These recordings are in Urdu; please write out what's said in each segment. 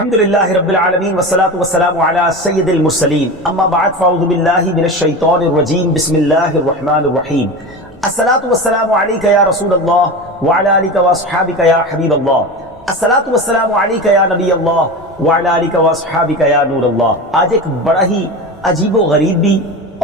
الحمد للہ رب العالمین والصلاة والسلام علی سید المرسلین اما بعد فاعوذ باللہ من الشیطان الرجیم بسم اللہ الرحمن الرحیم الصلاة والسلام علیک یا رسول اللہ وعلی آلک واصحابک یا حبیب اللہ الصلاة والسلام علیک یا نبی اللہ وعلی آلک واصحابک یا نور اللہ۔ آج ایک بڑا ہی عجیب و غریب بھی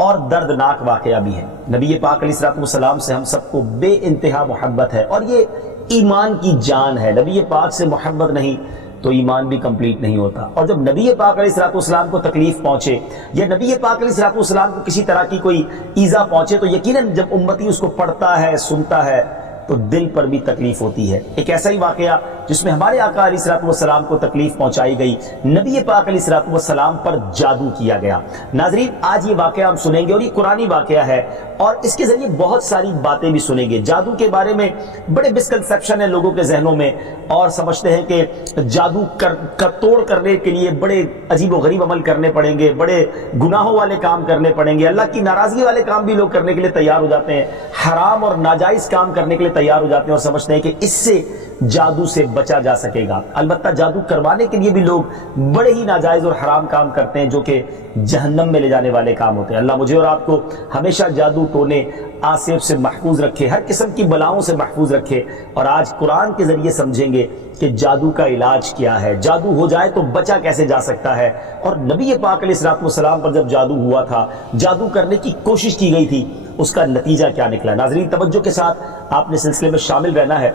اور دردناک واقعہ بھی ہے۔ نبی پاک علیہ الصلوۃ والسلام سے ہم سب کو بے انتہا محبت ہے اور یہ ایمان کی جان ہے۔ نبی پاک سے محبت نہیں تو ایمان بھی کمپلیٹ نہیں ہوتا، اور جب نبی پاک علیہ الصلوۃ والسلام کو تکلیف پہنچے یا نبی پاک علیہ الصلوۃ والسلام کو کسی طرح کی کوئی ایذا پہنچے تو یقیناً جب امتی اس کو پڑھتا ہے سنتا ہے تو دل پر بھی تکلیف ہوتی ہے۔ ایک ایسا ہی واقعہ جس میں ہمارے آقا علیہ الصلوۃ والسلام کو تکلیف پہنچائی گئی، نبی پاک علیہ الصلوۃ والسلام پر جادو کیا گیا۔ ناظرین، آج یہ واقعہ ہم سنیں گے اور یہ قرآنی واقعہ ہے اور اس کے ذریعے بہت ساری باتیں بھی سنیں گے۔ جادو کے بارے میں بڑے مسکنسیپشن ہیں لوگوں کے ذہنوں میں، اور سمجھتے ہیں کہ جادو توڑ کرنے کے لیے بڑے عجیب و غریب عمل کرنے پڑیں گے، بڑے گناہوں والے کام کرنے پڑیں گے، اللہ کی ناراضگی والے کام بھی لوگ کرنے کے لیے تیار ہو جاتے ہیں، حرام اور ناجائز کام کرنے کے لیے تیار ہو جاتے ہیں اور سمجھتے ہیں کہ اس سے جادو سے بچا جا سکے گا۔ البتہ جادو کروانے کے لیے بھی لوگ بڑے ہی ناجائز اور حرام کام کرتے ہیں جو کہ جہنم میں لے جانے والے کام ہوتے ہیں۔ اللہ مجھے اور آپ کو ہمیشہ جادو ٹونے آصف سے محفوظ رکھے، ہر قسم کی بلاؤں سے محفوظ رکھے، اور آج قرآن کے ذریعے سمجھیں گے کہ جادو کا علاج کیا ہے، جادو ہو جائے تو بچا کیسے جا سکتا ہے، اور نبی پاک علیہ الصلوۃ والسلام پر جب جادو ہوا تھا، جادو کرنے کی کوشش کی گئی تھی، اس کا نتیجہ کیا نکلا۔ ناظرین، توجہ کے ساتھ آپ نے سلسلے میں شامل رہنا ہے۔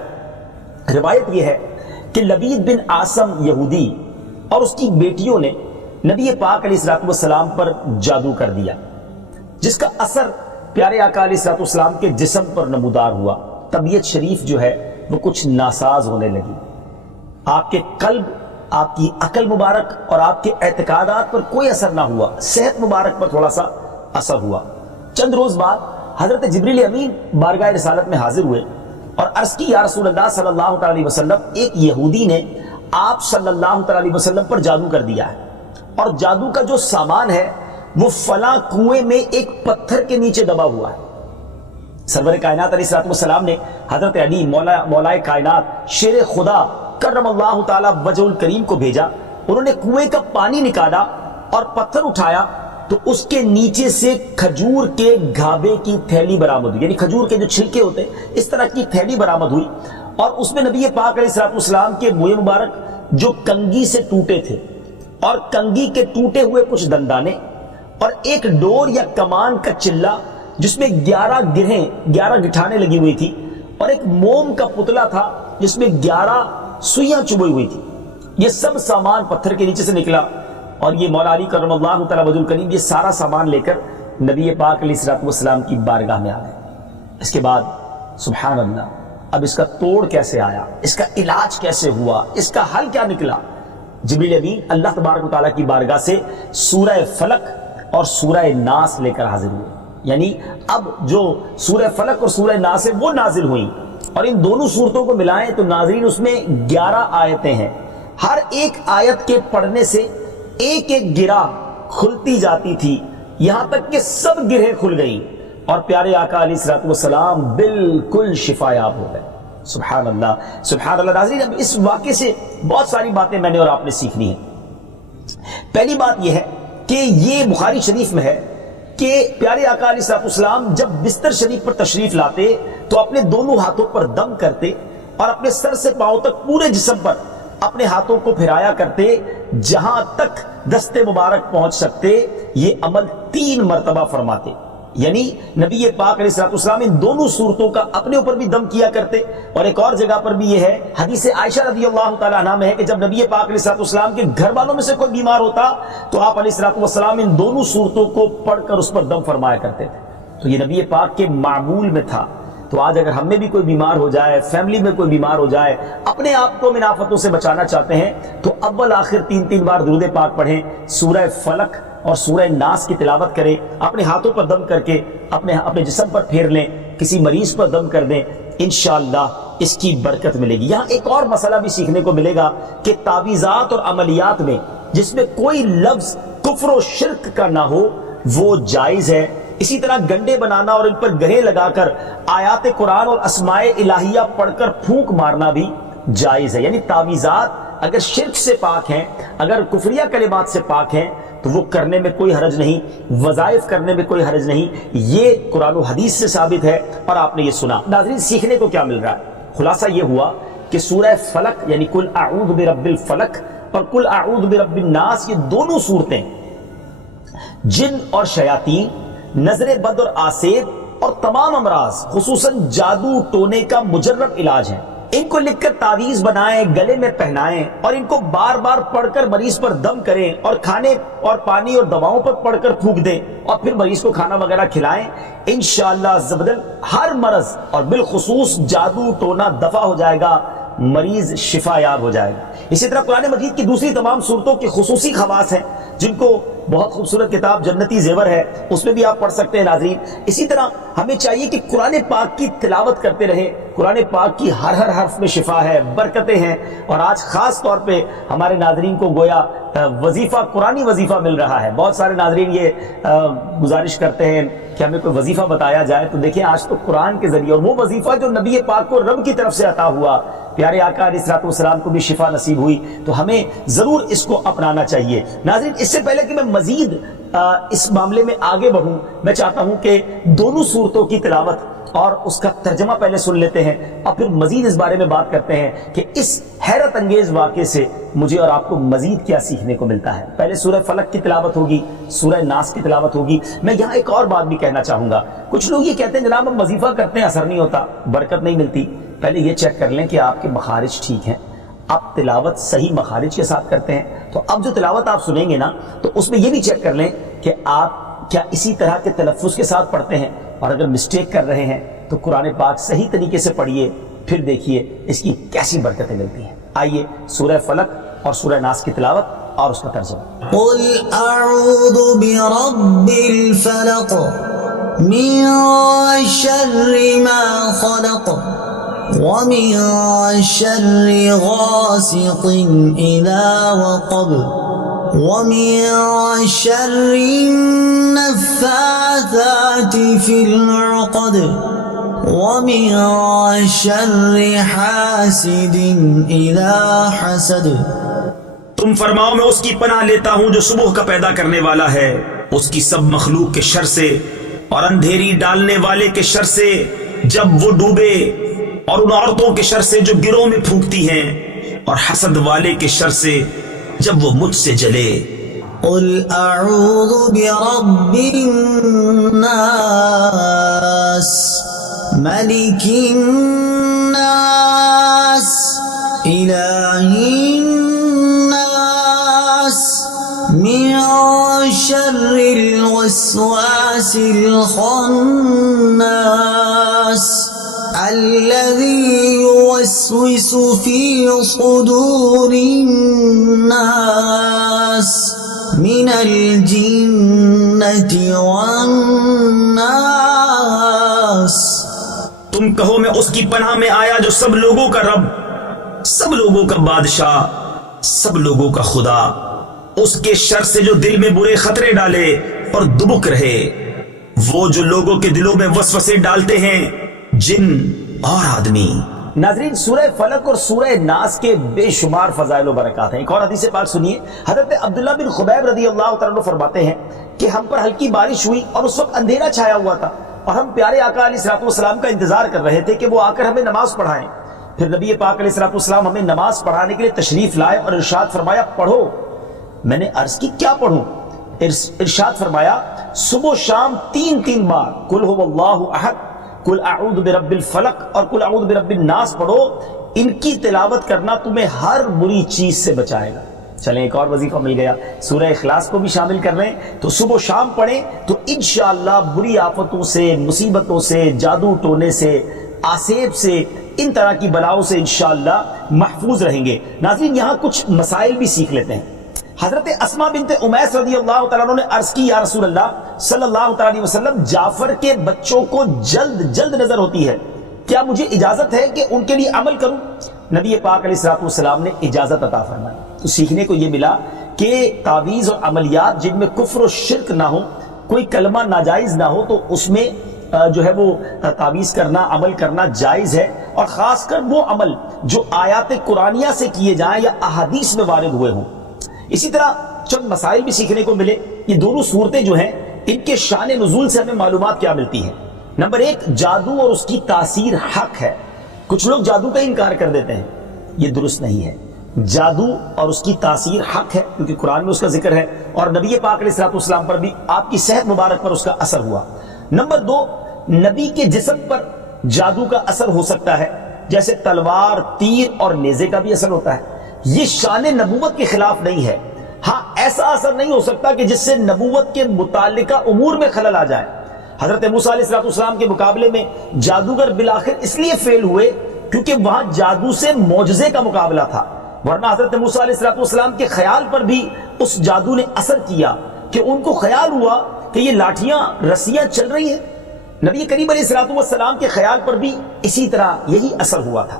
روایت یہ ہے کہ لبید بن عاصم یہودی اور اس کی بیٹیوں نے نبی پاک علیہ الصلوۃ والسلام پر جادو کر دیا، جس کا اثر پیارے آقا علیہ الصلوۃ والسلام کے جسم پر نمودار ہوا۔ طبیعت شریف جو ہے وہ کچھ ناساز ہونے لگی، آپ کے قلب، آپ کی عقل مبارک اور آپ کے اعتقادات پر کوئی اثر نہ ہوا، صحت مبارک پر تھوڑا سا اثر ہوا۔ چند روز بعد حضرت جبریل امین بارگاہ رسالت میں حاضر ہوئے اور عرض کی، یا رسول اللہ صلی اللہ علیہ وسلم، ایک یہودی نے آپ صلی اللہ علیہ وسلم پر جادو کر دیا ہے، اور جادو کا جو سامان ہے وہ فلاں کنویں میں ایک پتھر کے نیچے دبا ہوا ہے۔ سرور کائنات علیہ الصلوۃ والسلام نے حضرت علی مولا کائنات شیر خدا کرم اللہ تعالی وجہ الکریم کو بھیجا۔ انہوں نے کنویں کا پانی نکالا اور پتھر اٹھایا تو اس کے نیچے سے کھجور کے گھابے کی تھیلی برآمد ہوئی، یعنی کھجور کے جو چھلکے ہوتے ہیں اس طرح کی تھیلی برآمد ہوئی، اور اس میں نبی پاک علیہ الصلوۃ والسلام کے منہ مبارک جو کنگھی سے ٹوٹے تھے، اور کنگھی کے ٹوٹے ہوئے کچھ دندانے، اور ایک ڈور یا کمان کا چلہ جس میں 11 گٹھانے لگی ہوئی تھی، اور ایک موم کا پتلا تھا جس میں 11 سوئیاں چبھی ہوئی تھی۔ یہ سب سامان پتھر کے نیچے سے نکلا، اور یہ مولا علی کرم اللہ تعالی وجہ الکریم یہ سارا سامان لے کر نبی پاک علیہ الصلوۃ والسلام کی بارگاہ میں آ گئے۔ اس کے بعد سبحان اللہ، اب اس کا توڑ کیسے آیا، اس کا علاج کیسے ہوا، اس کا حل کیا نکلا؟ جبریل امین اللہ تبارک و تعالیٰ کی بارگاہ سے سورہ فلق اور سورہ ناس لے کر حاضر ہوئے، یعنی اب جو سورہ فلق اور سورہ ناس ہے وہ نازل ہوئیں، اور ان دونوں صورتوں کو ملائیں تو ناظرین اس میں 11 آیتیں ہیں۔ ہر ایک آیت کے پڑھنے سے ایک ایک گرہ کھلتی جاتی تھی، یہاں تک کہ سب گرہیں کھل گئیں اور پیارے آقا علیہ الصلوۃ والسلام بالکل شفا یاب ہو گئے۔ سبحان اللہ، سبحان اللہ۔ ناظرین، اب اس واقعے سے بہت ساری باتیں میں نے اور آپ نے سیکھنی ہیں۔ پہلی بات یہ ہے کہ یہ بخاری شریف میں ہے کہ پیارے آقا علیہ الصلوۃ والسلام جب بستر شریف پر تشریف لاتے تو اپنے دونوں ہاتھوں پر دم کرتے اور اپنے سر سے پاؤں تک پورے جسم پر اپنے ہاتھوں کو پھیرایا کرتے، جہاں تک دست مبارک پہنچ سکتے یہ عمل 3 مرتبہ فرماتے، یعنی نبی پاک علیہ الصلوۃ والسلام ان دونوں صورتوں کا اپنے اوپر بھی دم کیا کرتے۔ اور ایک اور جگہ پر بھی یہ ہے، حدیث عائشہ رضی اللہ تعالیٰ عنہ میں ہے کہ جب نبی پاک علیہ الصلوۃ والسلام کے گھر والوں میں سے کوئی بیمار ہوتا تو آپ علیہ الصلوۃ والسلام ان دونوں صورتوں کو پڑھ کر اس پر دم فرمایا کرتے تھے۔ تو یہ نبی پاک کے معمول میں تھا۔ تو آج اگر ہم میں بھی کوئی بیمار ہو جائے، فیملی میں کوئی بیمار ہو جائے، اپنے آپ کو من آفتوں سے بچانا چاہتے ہیں تو اول آخر 3 بار درود پاک پڑھیں، سورہ فلق اور سورہ ناس کی تلاوت کریں، اپنے ہاتھوں پر دم کر کے اپنے جسم پر پھیر لیں، کسی مریض پر دم کر دیں، انشاءاللہ اس کی برکت ملے گی۔ یہاں ایک اور مسئلہ بھی سیکھنے کو ملے گا کہ تعویذات اور عملیات میں جس میں کوئی لفظ کفر و شرک کا نہ ہو وہ جائز ہے۔ اسی طرح گنڈے بنانا اور ان پر گرہیں لگا کر آیات قرآن اور اسماء الہیہ پڑھ کر پھونک مارنا بھی جائز ہے، یعنی تعویذات اگر شرک سے پاک ہیں، اگر کفریہ کلمات سے پاک ہیں تو وہ کرنے میں کوئی حرج نہیں، وظائف کرنے میں کوئی حرج نہیں، یہ قرآن و حدیث سے ثابت ہے اور آپ نے یہ سنا۔ ناظرین سیکھنے کو کیا مل رہا ہے؟ خلاصہ یہ ہوا کہ سورہ فلق یعنی قل اعوذ برب الفلق اور قل اعوذ برب الناس، یہ دونوں صورتیں جن اور شیاطین، نظر بد اور آسیب اور تمام امراض خصوصاً جادو ٹونے کا مجرب علاج ہیں۔ ان کو لکھ کر تعویذ بنائیں، گلے میں پہنائیں اور ان کو بار بار پڑھ کر مریض پر دم کریں اور کھانے اور پانی اور دواؤں پر پڑھ کر پھونک دیں اور پھر مریض کو کھانا وغیرہ کھلائیں، انشاءاللہ عز و جل ہر مرض اور بالخصوص جادو ٹونا دفع ہو جائے گا، مریض شفا یاب ہو جائے گا۔ اسی طرح قرآن مجید کی دوسری تمام صورتوں کی خصوصی خواص ہیں جن کو بہت خوبصورت کتاب جنتی زیور ہے اس میں بھی آپ پڑھ سکتے ہیں ناظرین۔ اسی طرح ہمیں چاہیے کہ قرآن پاک کی تلاوت کرتے رہیں، قرآن پاک کی ہر حرف میں شفا ہے، برکتیں ہیں، اور آج خاص طور پہ ہمارے ناظرین کو گویا وظیفہ، قرآنی وظیفہ مل رہا ہے۔ بہت سارے ناظرین یہ گزارش کرتے ہیں کہ ہمیں کوئی وظیفہ بتایا جائے، تو دیکھیں آج تو قرآن کے ذریعے، اور وہ وظیفہ جو نبی پاک کو رب کی طرف سے عطا ہوا، پیارے آقا علیہ الصلوۃ والسلام کو بھی شفا نصیب ہوئی، تو ہمیں ضرور اس کو اپنانا چاہیے۔ ناظرین اس سے پہلے کہ میں مزید اس معاملے میں آگے بڑھوں، میں چاہتا ہوں کہ دونوں صورتوں کی تلاوت اور اس کا ترجمہ پہلے سن لیتے ہیں اور پھر مزید اس بارے میں بات کرتے ہیں کہ اس حیرت انگیز واقعے سے مجھے اور آپ کو مزید کیا سیکھنے کو ملتا ہے۔ پہلے سورہ فلق کی تلاوت ہوگی، سورہ ناس کی تلاوت ہوگی۔ میں یہاں ایک اور بات بھی کہنا چاہوں گا، کچھ لوگ یہ کہتے ہیں جناب ہم وظیفہ کرتے ہیں اثر نہیں ہوتا، برکت نہیں ملتی۔ پہلے یہ چیک کر لیں کہ آپ کے مخارج ٹھیک ہیں، آپ تلاوت صحیح مخارج کے ساتھ کرتے ہیں۔ تو اب جو تلاوت آپ سنیں گے نا تو اس میں یہ بھی چیک کر لیں کہ آپ کیا اسی طرح کے تلفظ کے ساتھ پڑھتے ہیں، اور اگر مسٹیک کر رہے ہیں تو قرآن پاک صحیح طریقے سے پڑھیے، پھر دیکھیے اس کی کیسی برکتیں ملتی ہیں۔ آئیے سورہ فلق اور سورہ ناس کی تلاوت اور اس کا ترجمہ۔ قل اعوذ برب الفلق من شر ما خلق ومن شر غاسق اذا وقب ومن شر النفاثات في العقد ومن شر حاسد اذا حسد۔ تم فرماؤ میں اس کی پناہ لیتا ہوں جو صبح کا پیدا کرنے والا ہے، اس کی سب مخلوق کے شر سے، اور اندھیری ڈالنے والے کے شر سے جب وہ ڈوبے، اور ان عورتوں کے شر سے جو گروہ میں پھونکتی ہیں، اور حسد والے کے شر سے جب وہ مجھ سے جلے۔ قل اعوذ برب الناس ملک الناس الہ الناس من شر الوسواس الخناس الذي يوسوس في صدور الناس من الجنة والناس۔ تم کہو میں اس کی پناہ میں آیا جو سب لوگوں کا رب، سب لوگوں کا بادشاہ، سب لوگوں کا خدا، اس کے شر سے جو دل میں برے خطرے ڈالے اور دبک رہے، وہ جو لوگوں کے دلوں میں وسوسے ڈالتے ہیں، جن اور آدمی۔ ناظرین سورہ فلق اور سورہ ناس کے بے شمار فضائل و برکات ہیں۔ ایک اور حدیث پاک سنیے، حضرت عبداللہ بن خبیب رضی اللہ تعالیٰ عنہ فرماتے ہیں کہ ہم پر ہلکی بارش ہوئی اور اس وقت اندھیرا چھایا ہوا تھا، اور ہم پیارے آقا علیہ الصلوۃ والسلام کا انتظار کر رہے تھے کہ وہ آ کر ہمیں نماز پڑھائیں۔ پھر نبی پاک علیہ الصلوۃ والسلام ہمیں نماز پڑھانے کے لیے تشریف لائے اور ارشاد فرمایا پڑھو۔ میں نے عرض کی کیا پڑھوں؟ ارشاد فرمایا صبح و شام 3 بار قل هو اللہ احد، قل اعوذ برب الفلق اور قل اعوذ برب الناس پڑھو، ان کی تلاوت کرنا تمہیں ہر بری چیز سے بچائے گا۔ چلیں ایک اور وظیفہ مل گیا، سورہ اخلاص کو بھی شامل کر لیں، تو صبح و شام پڑھیں تو انشاءاللہ بری آفتوں سے، مصیبتوں سے، جادو ٹونے سے، آسیب سے، ان طرح کی بلاؤں سے انشاءاللہ محفوظ رہیں گے۔ ناظرین یہاں کچھ مسائل بھی سیکھ لیتے ہیں۔ حضرت اسماء بنت امیس رضی اللہ تعالیٰ عنہ نے عرض کی یا رسول اللہ صلی اللہ تعالیٰ علیہ وسلم، جعفر کے بچوں کو جلد نظر ہوتی ہے، کیا مجھے اجازت ہے کہ ان کے لیے عمل کروں؟ نبی پاک علیہ الصلوۃ والسلام نے اجازت عطا فرمائی۔ تو سیکھنے کو یہ ملا کہ تعویذ اور عملیات جن میں کفر و شرک نہ ہو، کوئی کلمہ ناجائز نہ ہو، تو اس میں جو ہے وہ تعویذ کرنا، عمل کرنا جائز ہے، اور خاص کر وہ عمل جو آیات قرآنیہ سے کیے جائیں یا احادیث میں وارد ہوئے ہوں۔ اسی طرح چند مسائل بھی سیکھنے کو ملے۔ یہ دونوں صورتیں جو ہیں ان کے شان نزول سے ہمیں معلومات کیا ملتی ہیں۔ نمبر ایک، جادو اور اس کی تاثیر حق ہے۔ کچھ لوگ جادو کا انکار کر دیتے ہیں، یہ درست نہیں ہے۔ جادو اور اس کی تاثیر حق ہے، کیونکہ قرآن میں اس کا ذکر ہے اور نبی پاک علیہ الصلوۃ والسلام پر بھی آپ کی صحت مبارک پر اس کا اثر ہوا۔ نمبر دو، نبی کے جسم پر جادو کا اثر ہو سکتا ہے، جیسے تلوار، تیر اور نیزے کا بھی اثر ہوتا ہے۔ یہ شان نبوت کے خلاف نہیں ہے۔ ہاں، ایسا اثر نہیں ہو سکتا کہ جس سے نبوت کے متعلقہ امور میں خلل آ جائے۔ حضرت موسیٰ علیہ السلام کے مقابلے میں جادوگر بالآخر اس لیے فیل ہوئے کیونکہ وہاں جادو سے معجزے کا مقابلہ تھا، ورنہ حضرت موسیٰ علیہ السلام کے خیال پر بھی اس جادو نے اثر کیا کہ ان کو خیال ہوا کہ یہ لاٹھیاں رسیاں چل رہی ہیں۔ نبی کریم علیہ السلام کے خیال پر بھی اسی طرح یہی اثر ہوا تھا۔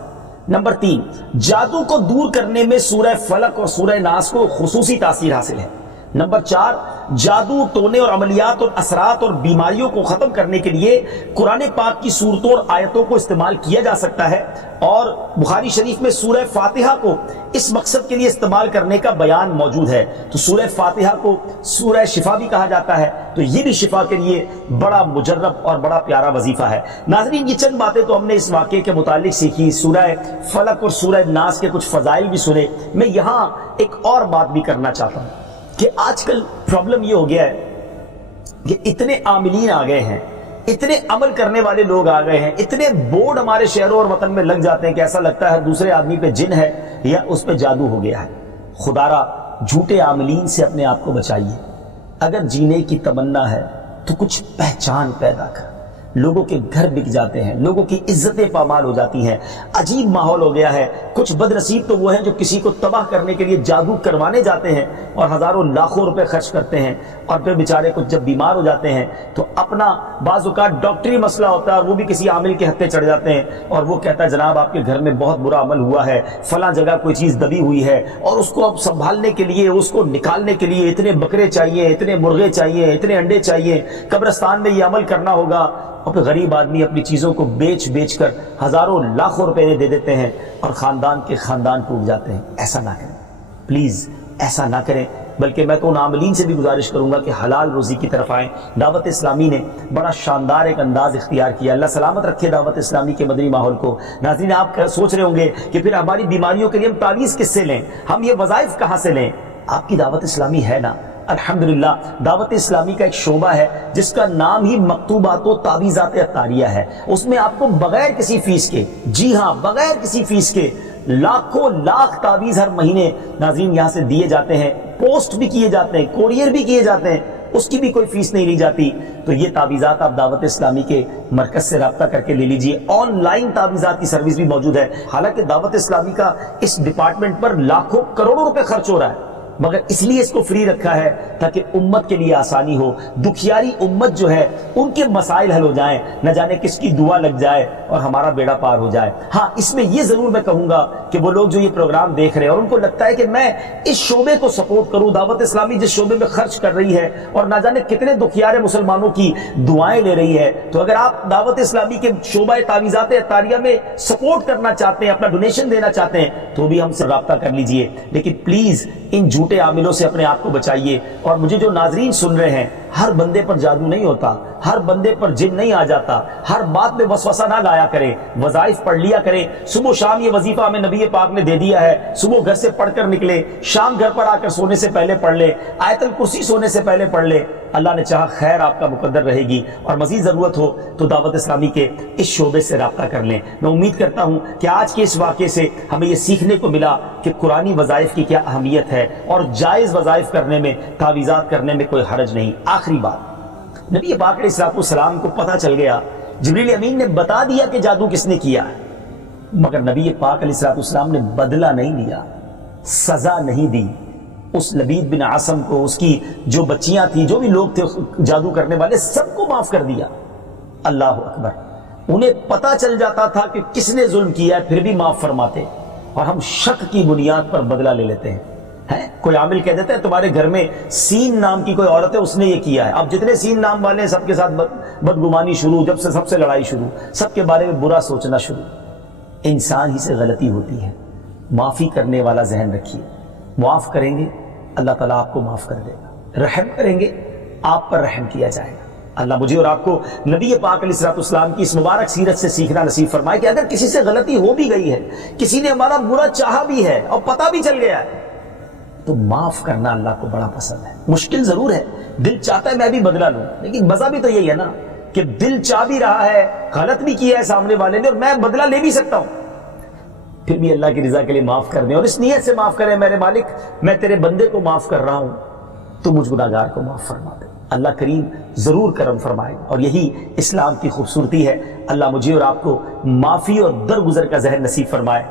نمبر تین، جادو کو دور کرنے میں سورہ فلق اور سورہ ناس کو خصوصی تاثیر حاصل ہے۔ نمبر چار، جادو، ٹونے اور عملیات اور اثرات اور بیماریوں کو ختم کرنے کے لیے قرآن پاک کی صورتوں اور آیتوں کو استعمال کیا جا سکتا ہے، اور بخاری شریف میں سورہ فاتحہ کو اس مقصد کے لیے استعمال کرنے کا بیان موجود ہے۔ تو سورہ فاتحہ کو سورہ شفا بھی کہا جاتا ہے، تو یہ بھی شفا کے لیے بڑا مجرب اور بڑا پیارا وظیفہ ہے۔ ناظرین، یہ چند باتیں تو ہم نے اس واقعے کے متعلق سیکھی، سورہ فلق اور سورہ ناس کے کچھ فضائل بھی سنے۔ میں یہاں ایک اور بات بھی کرنا چاہتا ہوں کہ آج کل پرابلم یہ ہو گیا ہے کہ اتنے عاملین آ گئے ہیں، اتنے عمل کرنے والے لوگ آ گئے ہیں، اتنے بورڈ ہمارے شہروں اور وطن میں لگ جاتے ہیں کہ ایسا لگتا ہے دوسرے آدمی پہ جن ہے یا اس پہ جادو ہو گیا ہے۔ خدا را جھوٹے عاملین سے اپنے آپ کو بچائیے۔ اگر جینے کی تمنا ہے تو کچھ پہچان پیدا کر۔ لوگوں کے گھر بک جاتے ہیں، لوگوں کی عزتیں پامال ہو جاتی ہیں، عجیب ماحول ہو گیا ہے۔ کچھ بد نصیب تو وہ ہیں جو کسی کو تباہ کرنے کے لیے جادو کروانے جاتے ہیں اور ہزاروں لاکھوں روپے خرچ کرتے ہیں، اور پھر بیچارے کچھ جب بیمار ہو جاتے ہیں تو اپنا بعض اوقات ڈاکٹری مسئلہ ہوتا ہے اور وہ بھی کسی عامل کے ہتھے چڑھ جاتے ہیں، اور وہ کہتا ہے جناب آپ کے گھر میں بہت برا عمل ہوا ہے، فلاں جگہ کوئی چیز دبی ہوئی ہے، اور اس کو اب سنبھالنے کے لیے، اس کو نکالنے کے لیے اتنے بکرے چاہیے، اتنے مرغے چاہیے، اتنے انڈے چاہیے، قبرستان میں یہ عمل کرنا ہوگا، اور پھر غریب آدمی اپنی چیزوں کو بیچ کر ہزاروں لاکھوں روپے دے دیتے ہیں اور خاندان کے خاندان ٹوٹ جاتے ہیں۔ ایسا نہ کریں، پلیز ایسا نہ کریں۔ بلکہ میں تو ان عاملین سے بھی گزارش کروں گا کہ حلال روزی کی طرف آئیں۔ دعوت اسلامی نے بڑا شاندار ایک انداز اختیار کیا، اللہ سلامت رکھے دعوت اسلامی کے مدنی ماحول کو۔ ناظرین، آپ سوچ رہے ہوں گے کہ پھر ہماری بیماریوں کے لیے ہم تعویذ کس سے لیں، ہم یہ وظائف کہاں سے لیں؟ آپ کی دعوت اسلامی ہے نا۔ الحمدللہ دعوت اسلامی کا ایک شعبہ ہے جس کا نام ہی مکتوبات و تعویذات عطاریہ ہے۔ اس میں آپ کو بغیر کسی فیس کے، جی ہاں بغیر کسی فیس کے، لاکھوں لاکھ تعویذ ہر مہینے ناظرین یہاں سے دیے جاتے ہیں، پوسٹ بھی کیے جاتے ہیں، کوریئر بھی کیے جاتے ہیں، اس کی بھی کوئی فیس نہیں لی جاتی۔ تو یہ تعویذات آپ دعوت اسلامی کے مرکز سے رابطہ کر کے لے لیجئے۔ آن لائن تعویذات کی سروس بھی موجود ہے۔ حالانکہ دعوت اسلامی کا اس ڈپارٹمنٹ پر لاکھوں کروڑوں روپے خرچ ہو رہا ہے، مگر اس لیے اس کو فری رکھا ہے تاکہ امت کے لیے آسانی ہو، دکھیاری امت جو ہے ان کے مسائل حل ہو جائیں، نہ جانے کس کی دعا لگ جائے اور ہمارا بیڑا پار ہو جائے۔ ہاں، اس میں یہ ضرور میں کہوں گا کہ وہ لوگ جو یہ پروگرام دیکھ رہے ہیں اور ان کو لگتا ہے کہ میں اس شعبے کو سپورٹ کروں، دعوت اسلامی جس شعبے میں خرچ کر رہی ہے اور نہ جانے کتنے دکھیارے مسلمانوں کی دعائیں لے رہی ہے، تو اگر آپ دعوت اسلامی کے شعبہ تعویذات عطاریہ میں سپورٹ کرنا چاہتے ہیں، اپنا ڈونیشن دینا چاہتے ہیں، تو بھی ہم سے رابطہ کر لیجئے۔ لیکن پلیز ان جھوٹے عاملوں سے اپنے آپ کو بچائیے۔ اور مجھے جو ناظرین سن رہے ہیں، ہر بندے پر جادو نہیں ہوتا، ہر بندے پر جن نہیں آ جاتا، ہر بات میں وسوسہ نہ لایا کریں، وظائف پڑھ لیا کریں۔ صبح شام یہ وظیفہ ہمیں نبی پاک نے دے دیا ہے، صبح گھر سے پڑھ کر نکلے، شام گھر پر آ کر سونے سے پہلے پڑھ لے، آیت الکرسی سونے سے پہلے پڑھ لے، اللہ نے چاہا خیر آپ کا مقدر رہے گی۔ اور مزید ضرورت ہو تو دعوت اسلامی کے اس شعبے سے رابطہ کر لیں۔ میں امید کرتا ہوں کہ آج کے اس واقعے سے ہمیں یہ سیکھنے کو ملا کہ قرآنی وظائف کی کیا اہمیت ہے، اور جائز وظائف کرنے میں، تعویذات کرنے میں کوئی حرج نہیں۔ آخری بات، نبی پاک علیہ السلام کو پتہ چل گیا، جبریل امین نے بتا دیا کہ جادو کس نے کیا ہے، مگر نبی پاک علیہ السلام نے بدلہ نہیں لیا، سزا نہیں دی۔ اس لبید بن عاصم کو، اس کی جو بچیاں تھیں، جو بھی لوگ تھے جادو کرنے والے، سب کو معاف کر دیا۔ اللہ اکبر! انہیں پتہ چل جاتا تھا کہ کس نے ظلم کیا ہے، پھر بھی معاف فرماتے، اور ہم شک کی بنیاد پر بدلہ لے لیتے ہیں۔ کوئی عامل کہہ دیتا ہے تمہارے گھر میں سین نام کی کوئی عورت ہے، اس نے یہ کیا ہے، اب جتنے سین نام والے ہیں سب کے ساتھ بدگمانی شروع، جب سے سب سے لڑائی شروع، سب کے بارے میں برا سوچنا شروع۔ انسان ہی سے غلطی ہوتی ہے. معافی کرنے والا ذہن رکھیے. معاف کریں گے اللہ تعالیٰ آپ کو معاف کر دے گا. رحم کریں گے آپ پر رحم کیا جائے گا. اللہ مجھے اور آپ کو نبی پاک علیہ الصلوۃ والسلام کی اس مبارک سیرت سے سیکھنا نصیب فرمائے کہ اگر کسی سے غلطی ہو بھی گئی ہے, کسی نے ہمارا برا چاہا بھی ہے اور پتہ بھی چل گیا ہے, تو معاف کرنا اللہ کو بڑا پسند ہے. مشکل ضرور ہے, دل چاہتا ہے میں بھی بدلہ لوں, لیکن مزہ بھی تو یہی ہے نا کہ دل چاہ بھی رہا ہے, غلط بھی کیا ہے سامنے والے نے اور میں بدلہ لے بھی سکتا ہوں, پھر بھی اللہ کی رضا کے لیے معاف کر دیں اور اس نیت سے معاف کریں میرے مالک میں تیرے بندے کو معاف کر رہا ہوں, تو مجھ گناہگار کو معاف فرما دے. اللہ کریم ضرور کرم فرمائے اور یہی اسلام کی خوبصورتی ہے. اللہ مجھے اور آپ کو معافی اور درگزر کا ذہن نصیب فرمائے.